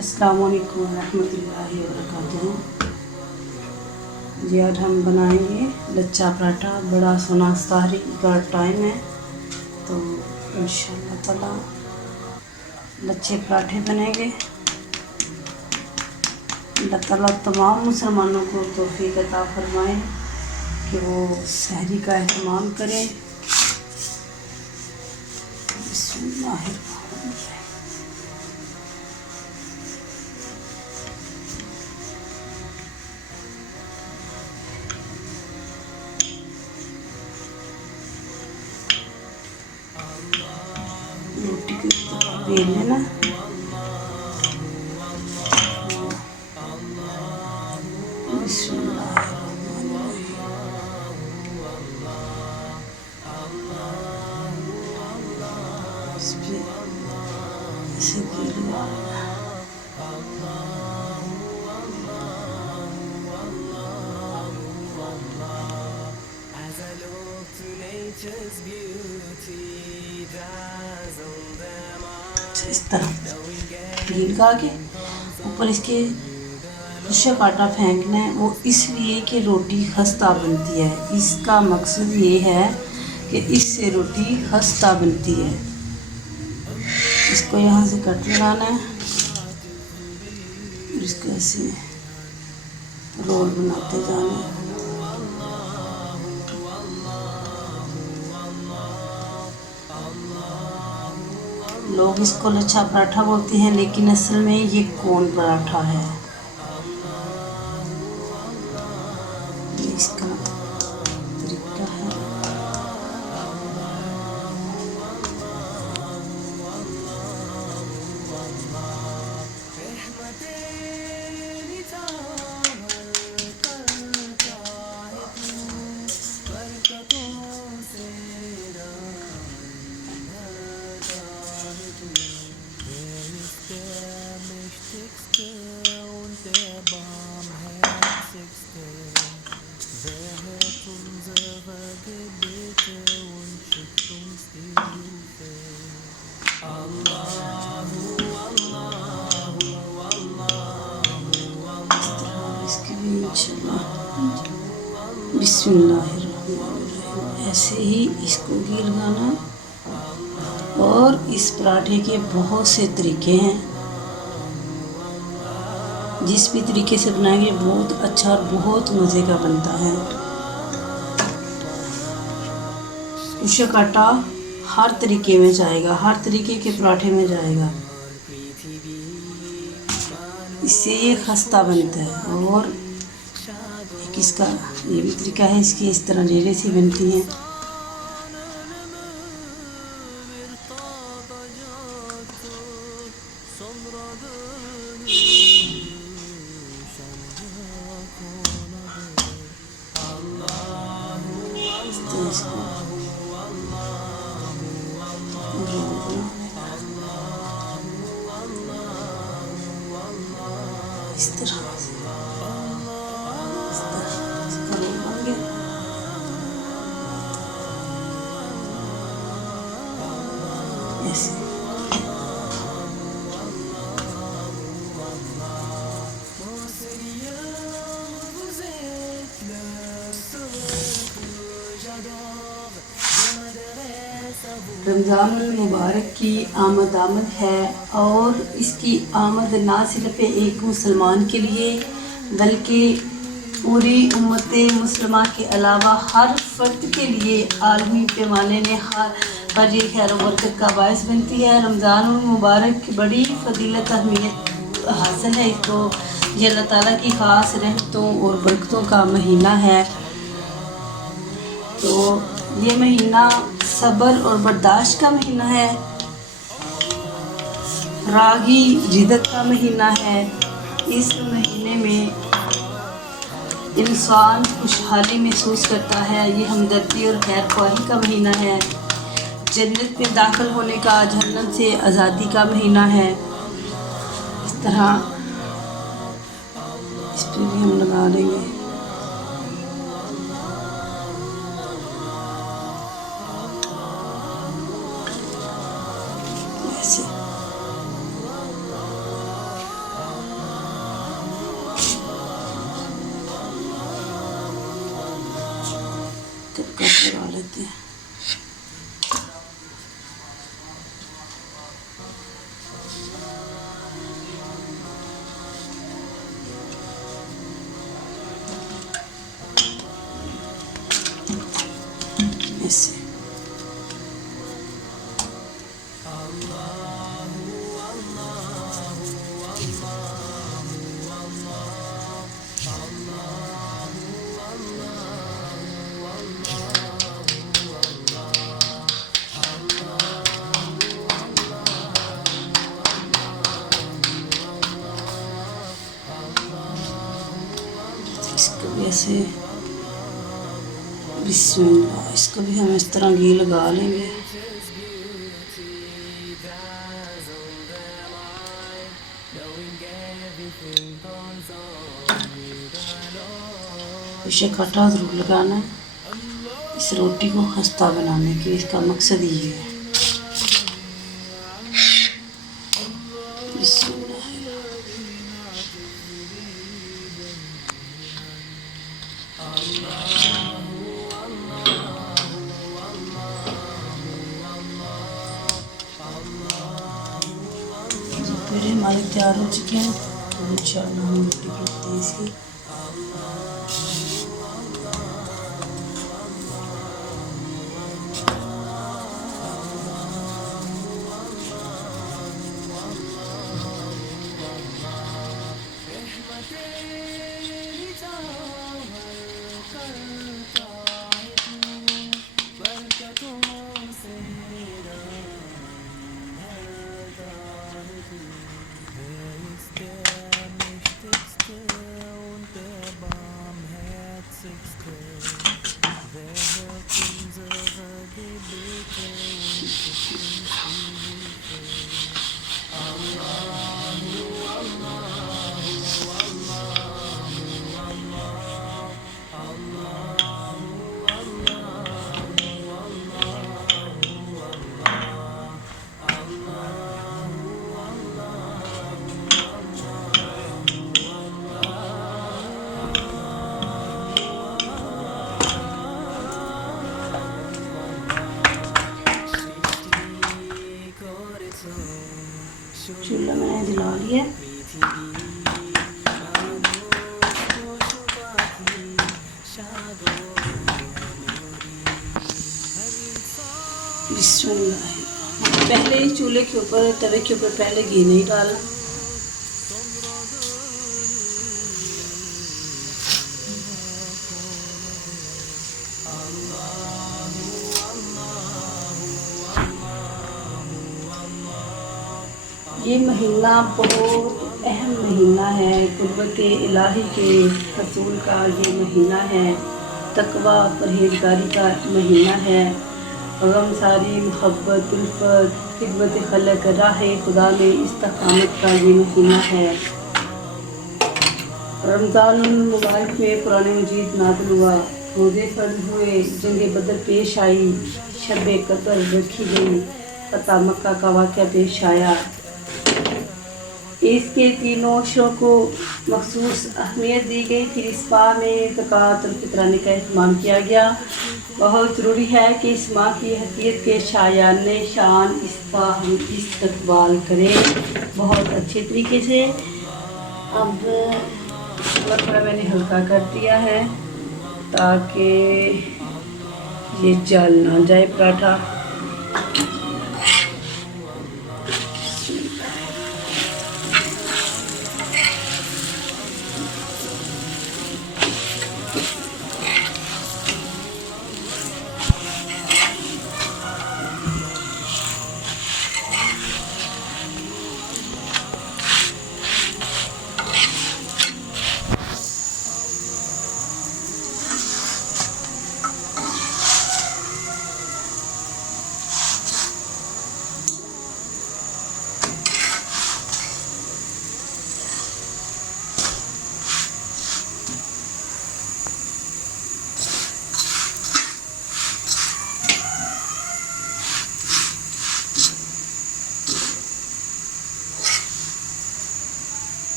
अस्सलाम वालेकुम रहमतुल्लाहि व बरकातुहू। जी आज हम बनाएंगे लच्छा पराठा। बड़ा सोना सहरी का टाइम है तो इंशाअल्लाह ताला लच्छे पराठे बनेंगे। अल्लाह ताला तमाम मुसलमानों को तौफीक अता फरमाए कि वो सहरी का एहतमाम करें। बिस्मिल्लाहिर्रहमानिर्रहीम। रोटी को बेल लेना। ऐसे इस तरह घी लगा के ऊपर इसके खुशक आटा फेंकना है। वो इसलिए कि रोटी खस्ता बनती है। इसका मकसद ये है कि इससे रोटी खस्ता बनती है। इसको यहाँ से कट लगाना है और इसको ऐसे रोल बनाते जाना है। लोग इसको लच्छा पराठा बोलते हैं लेकिन असल में ये कौन पराठा है। ये इसका तरीका है। बिस्मिल्लाहिर्रहमानिर्रहीम। ऐसे ही इसको घी लगाना। और इस पराठे के बहुत से तरीके हैं। जिस भी तरीके से बनाएंगे बहुत अच्छा और बहुत मज़े का बनता है। खुशक आटा हर तरीके में जाएगा, हर तरीके के पराठे में जाएगा। इससे ये खस्ता बनता है। और एक इसका ये भी तरीका है। इसकी इस तरह रेले सी बनती हैं। इस तरह से इसका रोल बन गया। ऐसे रमज़ान मुबारक की आमद है और इसकी आमद ना सिर्फ एक मुसलमान के लिए बल्कि पूरी उम्मत मुसलमान के अलावा हर फ़र्द के लिए आलमी पैमाने में हर ये खैर बरकत का बायस बनती है। रमज़ान मुबारक की बड़ी फजीलत अहमियत हासिल है। इसको ये अल्लाह ताला की ख़ास रहमतों और बरकतों का महीना है। तो ये महीना सब्र और बर्दाश्त का महीना है। रागी रिदत का महीना है। इस महीने में इंसान खुशहाली महसूस करता है। ये हमदर्दी और खैर ख्वाही का महीना है। जन्नत में दाखिल होने का, जहन्नम से आज़ादी का महीना है। इस तरह इस पर भी हम लगा देंगे। ऐसे ऐसे। इसको भी ऐसे बिस्मिल्लाह, इसको भी हम इस तरह घी लगा लेंगे। इसे खट्टा ज़रूर लगाना है, इस रोटी को खस्ता बनाने की इसका मकसद ये है। पेड़े हमारे तैयार हो चुके हैं, तो इंशाअल्लाह हम रोटी करते हैं इसकी। चूल्हा मैंने जला लिया। बिस्मिल्लाह, पहले ही चूल्हे के ऊपर तवे के ऊपर पहले घी नहीं डालना। ये महीना बहुत अहम महीना है, कुर्बत इलाही के रसूल का ये महीना है, तकवा परहेज़गारी का महीना है, गमसारी मुहब्बत उल्फत खिदमत खलक राह खुदा में इस्तकामत का ये महीना है। रमज़ानुल मुबारक में कुरान मजीद नाज़िल हुआ, रोज़े फर्ज हुए, जंग बदर पेश आई, शब कदर रखी गई, फतह मक्का का वाक़या पेश आया। इसके तीनों अशरों को मखसूस अहमियत दी गई। फिर इस माह में ज़कात और फितराने का अहतमाम किया गया। बहुत ज़रूरी है कि इस माह की हकीकत के शायान शान इसका हम इस्तकबाल करें बहुत अच्छे तरीके से। अब थोड़ा मैंने हल्का कर दिया है ताकि ये जल ना जाए पराठा।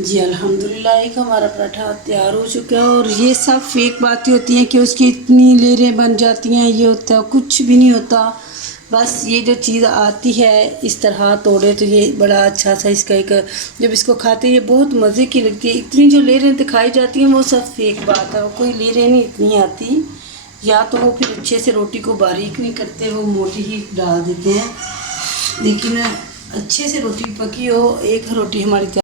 जी अल्हम्दुलिल्लाह, एक हमारा पराठा तैयार हो चुका है। और ये सब फेक बातें होती हैं कि उसकी इतनी लेयरें बन जाती हैं, ये होता है, कुछ भी नहीं होता। बस ये जो चीज़ आती है इस तरह तोड़े तो ये बड़ा अच्छा सा इसका एक, जब इसको खाते हैं ये बहुत मज़े की लगती है। इतनी जो लेरें दिखाई जाती हैं वो सब फेक बात है, वो कोई लेरें नहीं इतनी आती, या तो वो फिर अच्छे से रोटी को बारीक नहीं करते, वो मोटी ही डाल देते हैं। लेकिन अच्छे से रोटी पकी हो, एक रोटी हमारी